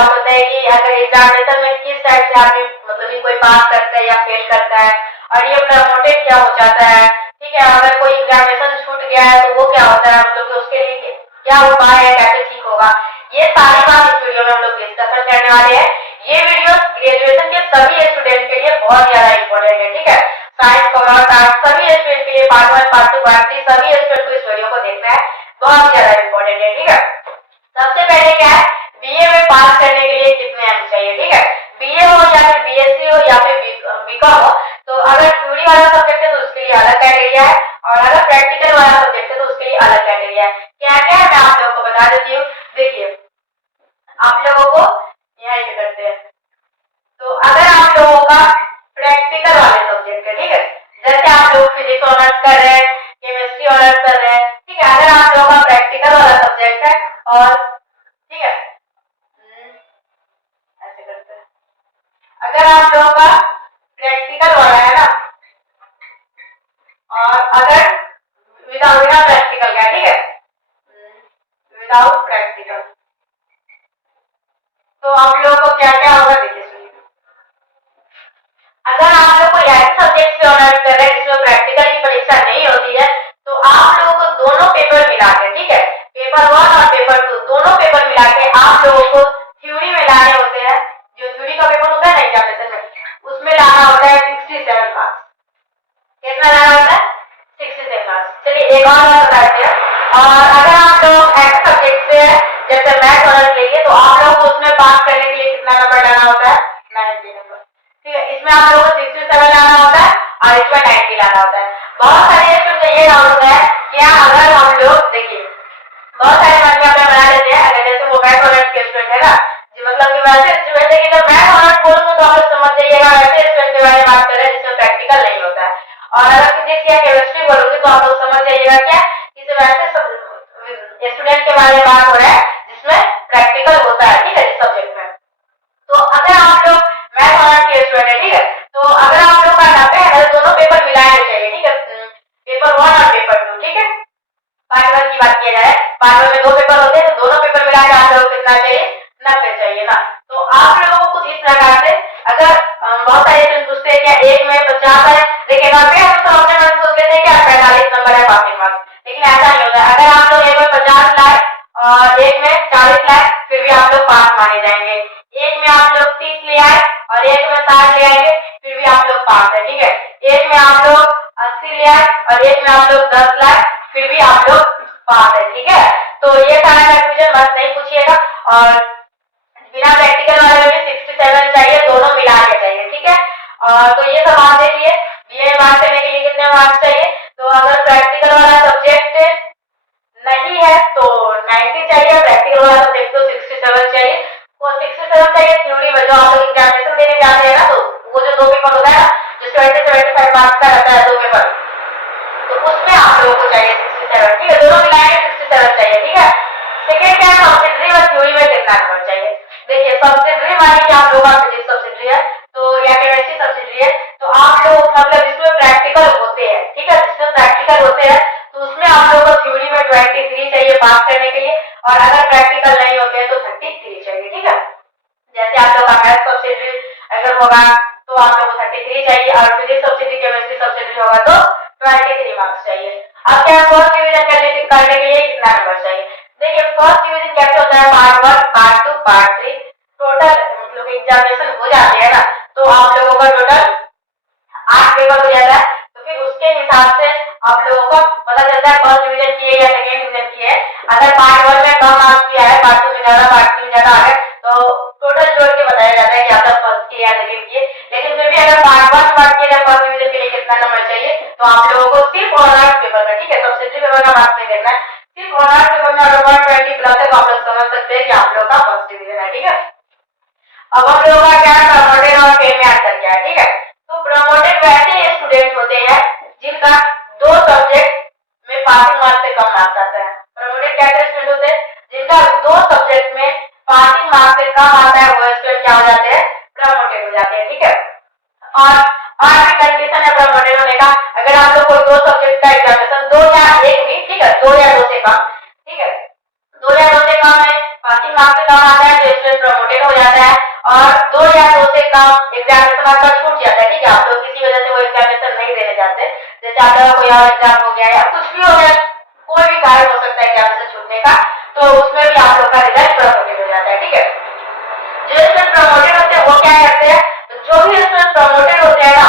Doubt होता है कि अगर एग्जामिनेशन में किस टाइप से आदमी मतलब कि कोई पास करता है या फेल करता है, और ये प्रमोटेड क्या हो जाता है, ठीक है। अगर कोई एग्जामिनेशन छूट गया है तो वो क्या होता है, मतलब कि उसके लिए क्या उपाय है, कैसे ठीक होगा, ये सारी बात इस वीडियो में हम लोग डिस्कशन करने वाले हैं। ये वीडियो ग्रेजुएशन के सभी स्टूडेंट के लिए बहुत ज्यादा इंपॉर्टेंट है, ठीक है। साइंस, कॉमर्स, आर्ट्स सभी स्टूडेंट के लिए पार्ट 1, पार्ट 2, पार्ट 3 सभी स्टूडेंट को इस वीडियो को देखना है, बहुत ज्यादा इंपॉर्टेंट है, ठीक है। सबसे पहले क्या है, बीए में पास करने के लिए कितने अंक चाहिए, ठीक है। बीए हो या फिर बीएससी हो या फिर बीकॉम हो, तो अगर थ्योरी वाला सब्जेक्ट है तो उसके लिए अलग क्राइटेरिया है, और अगर प्रैक्टिकल वाला सब्जेक्ट है तो उसके लिए अलग क्राइटेरिया है। क्या क्या है मैं आप लोगों को बता देती हूँ। देखिए आप लोगों को यहाँ क्या करते हैं, तो अगर आप लोगों का प्रैक्टिकल वाले सब्जेक्ट है, ठीक है, जैसे आप लोग फिजिक्स ऑनर्स कर रहे हैं, केमिस्ट्री ऑनर्स कर रहे हैं, ठीक है, अगर आप लोगों का प्रैक्टिकल वाला सब्जेक्ट है और ठीक है ऐसे करते हैं, अगर आप लोगों का प्रैक्टिकल वाला है ना, और अगर विदाउट प्रैक्टिकल का, ठीक है, विदाउट प्रैक्टिकल, तो आप लोगों को क्या क्या होगा देखिए सुनिए। अगर आप लोग कोई ऐसे सब्जेक्ट से ऑनर्स कर रहे हैं जिसमें प्रैक्टिकल की परीक्षा नहीं होती है, तो आप लोगों को दोनों पेपर मिला के, ठीक है, पेपर 1 और पेपर 2 दोनों पेपर मिला के आप लोगों को थ्योरी में लाने होते हैं। जो थ्योरी का पेपर होता है ना एग्जामिनेशन में, उसमें लाना होता है 67 मार्क्स। कितना लाना होता है? 67 मार्क्स। चलिए एक और बात बताते हैं। और अगर आप लोग ऐसे सब्जेक्ट से जैसे मैथ ऑनर्स लेंगे तो आप लोग को उसमें पास करने के लिए कितना नंबर लाना होता है? 90 नंबर, ठीक है। इसमें आप लोगों को 67 लाना होता है और इसमें 90 लाना होता है। बहुत सारे स्टूडेंट को ये डाउट होता है क्या अगर हम लोग देखिए बहुत सारे मन में अपने बना लेते हैं, अगर जैसे वो मैथ ऑनर्स के स्टूडेंट है ना, जी मतलब कि वैसे स्टूडेंट है कि जब मैथ ऑनर्स बोलूंगा तो आप लोग समझ जाइएगा वैसे स्टूडेंट के बारे में बात कर रहे हैं जिसमें प्रैक्टिकल नहीं होता है। और अगर फिजिक्स या केमिस्ट्री बोलूंगी तो आप लोग समझ जाइएगा क्या कि वैसे स्टूडेंट के बारे में बात हो रहा है जिसमें प्रैक्टिकल होता है, ठीक है, इस सब्जेक्ट में। तो अगर आप लोग मैथ ऑनर्स के स्टूडेंट है, ठीक है, तो अगर आप लोग का 90 है तो दोनों पेपर मिलाने चाहिए, ठीक है, पेपर 1 और पेपर 2, ठीक है। पार्ट 1 की बात किया जाए, पार्ट 1 में 2 पेपर होते हैं, तो दोनों पेपर मिला के आप लोगों को कितना चाहिए? 90 चाहिए ना। तो आप लोगों को कुछ इस प्रकार से, अगर बहुत सारे स्टूडेंट पूछते हैं क्या एक में 50 है, लेकिन 90 हम सब अपने मन से सोच लेते हैं क्या 45 नंबर है पासिंग मार्क्स, लेकिन ऐसा नहीं होता। अगर आप लोग एक में 50 लाए और एक में 40 लाए फिर भी आप लोग पास माने जाएंगे। एक में आप लोग 30 ले आए और एक में 60 ले आएंगे फिर भी आप लोग पास है, ठीक है। एक में आप लोग 80 ले आए और एक में आप लोग 10 लाए फिर भी आप लोग पास है, ठीक है। तो ये सारा कंफ्यूजन मत नहीं पूछिएगा। और बिना प्रैक्टिकल वाले में 67 चाहिए, दोनों मिला के चाहिए, ठीक है। और तो ये सब आप देखिए बीए में पास करने के लिए कितने मार्क्स चाहिए, तो अगर प्रैक्टिकल वाला सब्जेक्ट नहीं है तो 90 चाहिए, प्रैक्टिकल वाला सब्जेक्ट तो 67 चाहिए। वो 67 चाहिए थ्योरी में, जो आप लोग एग्जामिनेशन देने जाते हैं ना, तो वो जो 2 पेपर होता है ना, जो 75 मार्क्स का रहता है 2 पेपर, तो उसमें आप लोगों को चाहिए 67, ठीक है, दोनों मिलाएंगे 67 चाहिए, ठीक है। सेकेंड क्या है, सब्सिडरी और थ्योरी में कितना नंबर चाहिए। देखिए सब्सिडरी माने कि आप लोगों का फिजिक्स सब्सिडरी है तो या केमिस्ट्री सब्सिडरी है, तो आप लोग मतलब जिसमें प्रैक्टिकल होते हैं, ठीक है, जिसमें प्रैक्टिकल होते हैं तो उसमें आप लोगों को थ्योरी में 23 चाहिए पास करने के लिए, और अगर प्रैक्टिकल नहीं होते हैं तो 33 चाहिए, ठीक है। जैसे आप लोग का मैथ सब्सिडरी अगर होगा तो आप लोगों को 33 चाहिए, और फिजिक्स सब्सिडरी केमिस्ट्री सब्सिडरी होगा तो 23 मार्क्स चाहिए। अब क्या फर्स्ट डिवीजन करने के लिए कितना नंबर चाहिए। देखिए फर्स्ट डिवीजन कैसे होता है, पार्ट 1, पार्ट 2, पार्ट 3 टोटल मतलब एग्जामिनेशन हो जाते हैं ना, तो आप लोगों का टोटल 8 पेपर हो जाता है। तो फिर उसके हिसाब से आप लोगों को पता चलता है फर्स्ट डिवीजन किए या सेकेंड डिवीजन किए। अगर पार्ट 1 में कम मार्क्स किया है, पार्ट 2 में ज्यादा, पार्ट 3 में ज्यादा आ गए, तो टोटल जोड़ के बताया जाता है कि आपका फर्स्ट किए या सेकेंड किए। लेकिन फिर भी अगर पार्ट 1 पार्ट किए फर्स्ट डिवीजन के लिए कितना नंबर चाहिए, तो आप लोगों को सिर्फ ऑनर्स पेपर का, ठीक है, सब्सिडरी पेपर का मार्क्स नहीं देखना है, सिर्फ ऑनर्स पेपर में अगर 120 प्लस है तो आप लोग समझ सकते हैं कि आप लोग का फर्स्ट डिवीजन है, ठीक है। अब हम लोगों का क्या प्रमोटेड और फेल में अंतर क्या है, ठीक है। तो प्रमोटेड वैसे स्टूडेंट होते हैं जिनका 2 सब्जेक्ट में पासिंग मार्क्स से कम मार्क्स आता है। प्रमोटेड कैसे स्टूडेंट होते हैं जिनका 2 सब्जेक्ट में पासिंग मार्क्स से कम आता है, वो स्टूडेंट क्या हो जाते हैं, प्रमोटेड हो जाते हैं, ठीक है। और भी कंडीशन है प्रमोटेड होने का, अगर आप लोग को 2 सब्जेक्ट का एग्जामिनेशन 2 या 1 भी, ठीक है, 2 या 2 से कम, ठीक है, 2 या 2 से कम है, पासिंग कम से कम आता है तो स्टूडेंट प्रमोटेड हो जाता है, और 2 या 2 से कम एग्जामिनेशन आपका छूट जाता है। ठीक है, आप लोग किसी वजह से वो एग्जामिनेशन नहीं देने जाते, जैसे आप लोग कोई और एग्जाम हो गया या कुछ भी हो गया, कोई भी कारण हो सकता है एग्जामिनेशन छूटने का, तो उसमें भी आप लोग का रिजल्ट प्रमोटेड हो जाता है। ठीक है, जो स्टूडेंट प्रमोटेड होते हैं वो क्या करते हैं, तो जो भी स्टूडेंट प्रमोटेड होते हैं ना